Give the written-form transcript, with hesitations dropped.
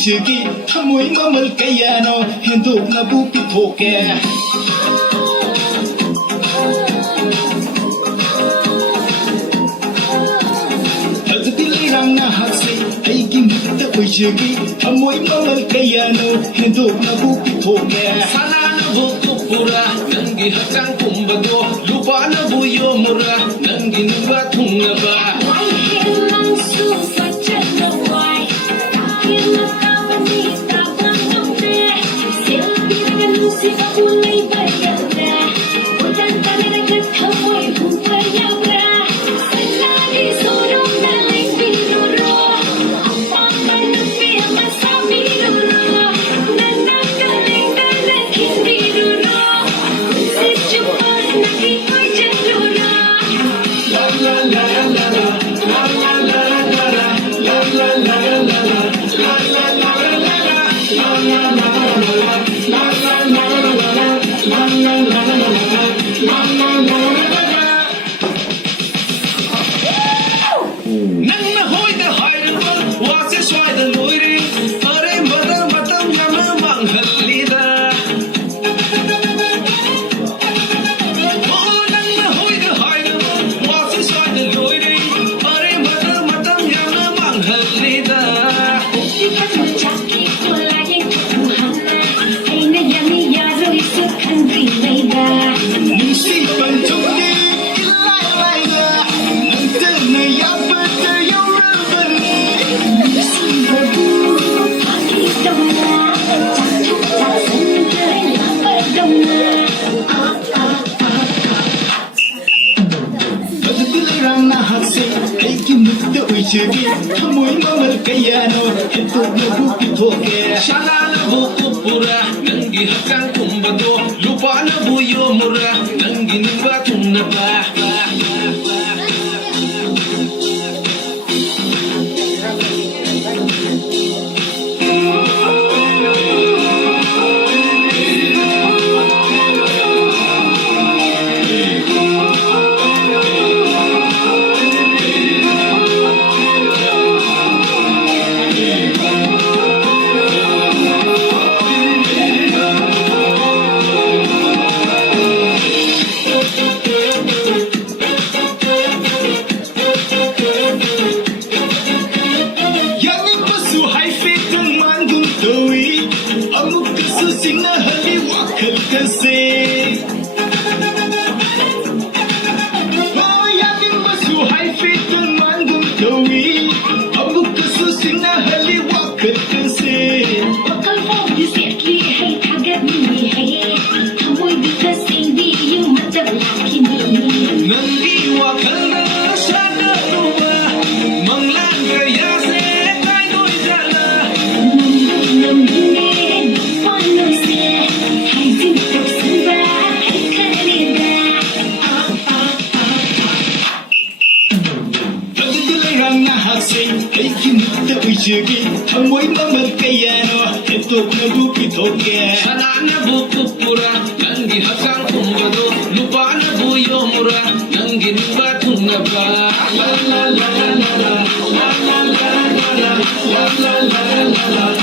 oijage thamoi mamal kayano hendok na bu pithoke Rangna hakse Eigi mukta oijage thamoi mamal kayano hendok na bu pithoke sana na bu kupura nangi hakang kumbado lupa na bu yomura nangi nuba thungaba Eigi mukta oijage thamoi mamal kayano hendok na bu pithoke sana na bu kupura nangi hakang kumbado lupa na bu yomura nangi nuba thungaba Singna hali wakal kase Oh yakin masu haifi tun mandum tawi Abu kasu singna hali wakal kase Wakal fog disetli hai thagat ni hai Thamoi bika singdi yu macam lakini nangi wakal na sana ruwa manglan gaya se kai doi jala Nambu ne Eigi mukta oijage thamoi mamal kayano hendok na bu pithoke sana na bu kupura nangi hakang kumbado lupa na bu yomura nangi nuba thungaba la la la la la la la la la la la la la la la